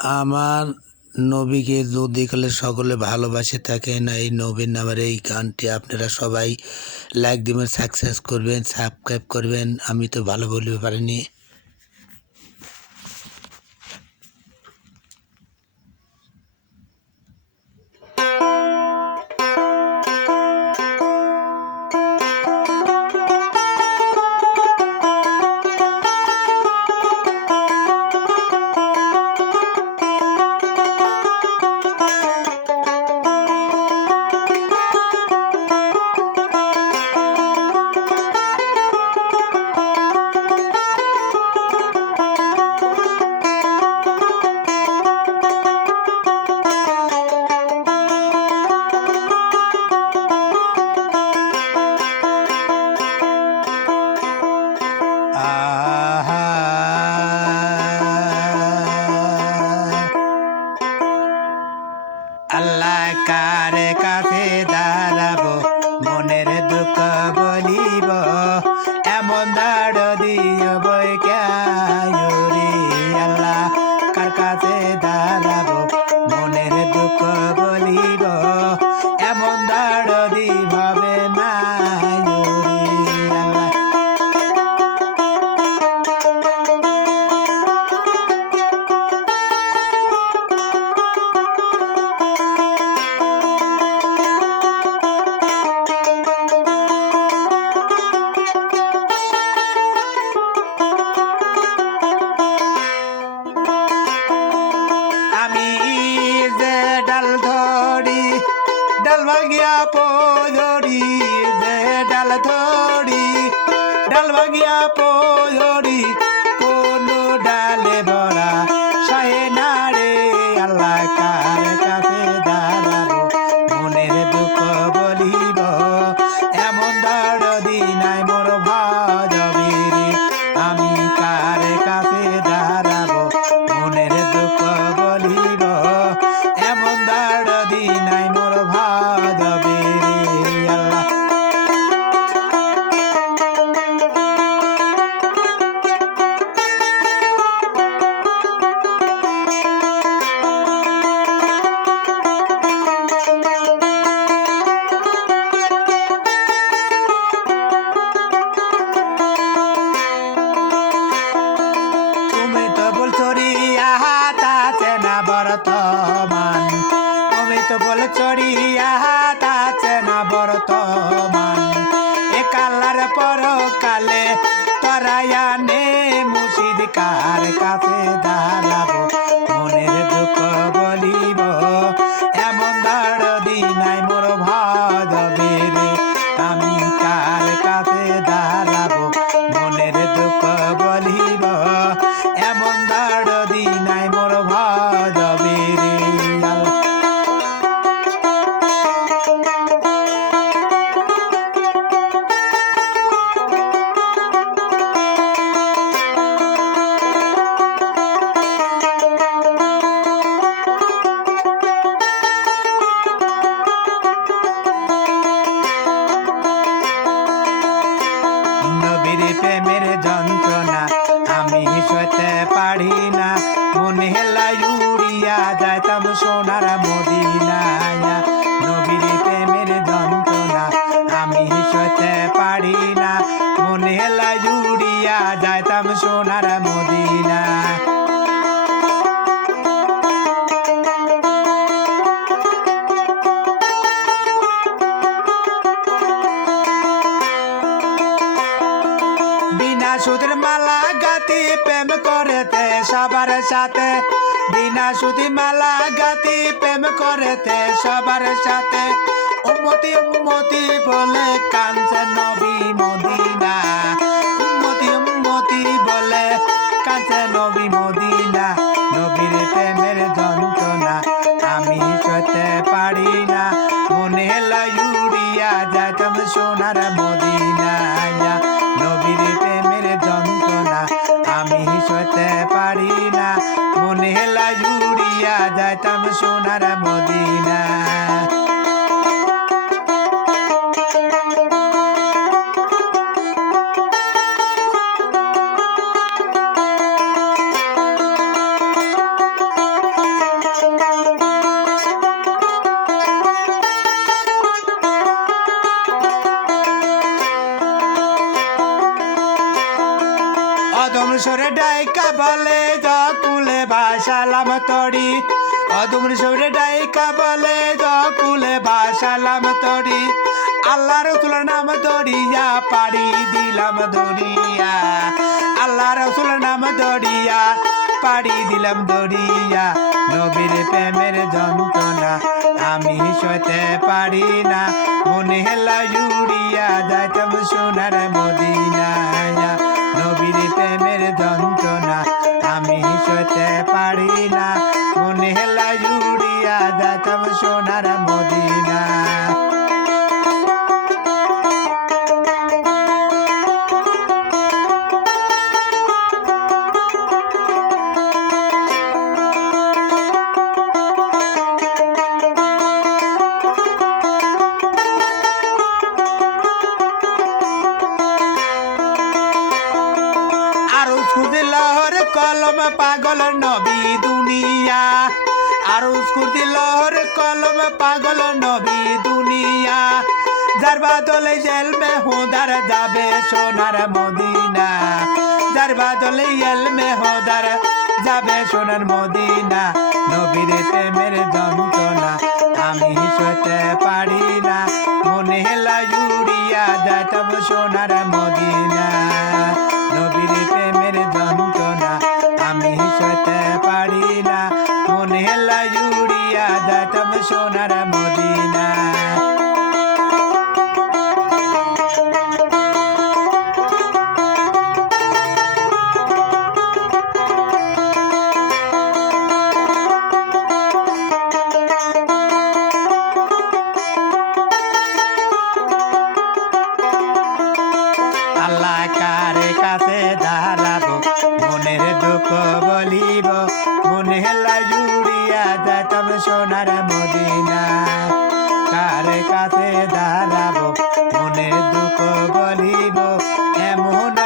আমার নবীকে যদি কালে সকলে ভালোবাসে থাকেন, এই নবীর নামের এই গানটি আপনারা সবাই লাইক দিবেন, সাকসেস করবেন, সাবস্ক্রাইব করবেন। আমি তো ভালো বলতে পারিনি। আল্লাহ কারে কাছে দাঁড়াবো, মনের দুঃখ বলিব, এমন দাঁড় দিও বই কেউরি। আল্লাহ কার কাছে দাঁড়াবো, মনের দুঃখ বলিব, এমন দাঁড় দিভাবে না। ডাল ভাগিয়া পোঝরি, যে ডাল ধরি, ডাল ভাগিয়া পোঝরি, কোন ডালে ভরা সাহে না রে। আল্লাহ কার কাছে দাঁড়াবো, মনের দুঃখ বলিব, এমন দাঁড় দিনাই মোর ভাজবে রে। আমি কার কাছে দাঁড়াবো, মনের দুঃখ বলিব, এমন দাঁড় দিনাই মোর ভাজবে রে। আল্লাহ তুমি তো বলছো রে আহাত আছে না বর্তমান, তুমি তো বলছো রে আহাত আছে না বর্তমান, এ কালার পরকালে তরাইয়া নে মুর্শিদ কার কাছে দাঁড়াবো, মনের দুঃখ বলিব, এমন দাঁড় দিনাই মোর ভাজবে রে। আমি কার কাছে দাঁড়াবো, মনের দুঃখ বলিব, এমন দাঁড় দিনাই মোর ভাজবে রে। নবীর প্রেমের যন্ত্রণা আমি সইতে পারি না, মনে হেলাই উড়িয়া যাইতাম সোনার মদিনায়। নবীর প্রেমের যন্ত্রণা আমি সইতে পারি না, মনে হেলাই উড়িয়া যাইতাম সোনার মদিনা। বিনা সুদের মালা গাতি প্রেম করেতে সবার সাথে, বিনা সুদি মালা গাতি প্রেম করেতে সবার সাথে, উম্মতি উম্মতি বলে কাঁদছে নবী মদিনা, উম্মতি উম্মতি বলে কাঁদছে নবী মদিনা। নবীর প্রেমের যন্ত্রণা আমি সইতে পারি না, মনে হেলাই উড়িয়া যাইতাম সোনার মদিনায়। নবীর প্রেমের যন্ত্রণা আমি সইতে পারি না, মনে হেলাই উড়িয়া যাইতাম সোনার মদিনা। বলে জকুলে ভাসালাম তরি অদুমরি সৌরে ডাইকা বলে জকুলে ভাসালাম তরি আল্লাহ রসুলের নাম দরিয়া পাড়ি দিলাম দরিয়া আল্লাহ রসুলের নাম দরিয়া পাড়ি দিলাম দরিয়া নবীর প্রেমের যন্ত্রণা আমি সইতে পারি না মনে হেলা জুড়িয়া যাইতাম সোনার মদিনায় নবীর প্রেমের যন্ত্রণা আমি সইতে পারি না মনে হেলা জুড়িয়া যাইতাম সোনার মদিনা লহর কলম পাগল নবী দুনিয়া আরুজ কুর্তি লহর কলম পাগল নবী দুনিয়া যার বাদলে জেলমে হুদার যাবে সোনার মদিনা যার বাদলে এলমে হুদার যাবে সোনার মদিনা নবীর প্রেমের যন্ত্রণা আমি সইতে পারি না মনে হেলা জুড়িয়া যাইতাম সোনার মদিনা নবীর প্রেমের যন্ত্রণা আমি সইতে পারি না মনে হেলা জুড়িয়া যাইতাম সোনার মদিনা আল্লাহ কারে কাছে দাঁড়াবো মনের দুঃখ বলিব মনে হেলা জুড়িয়া যাইতাম সোনার মদিনা কারে কাছে দাঁড়াবো মনের দুঃখ বলিব এমন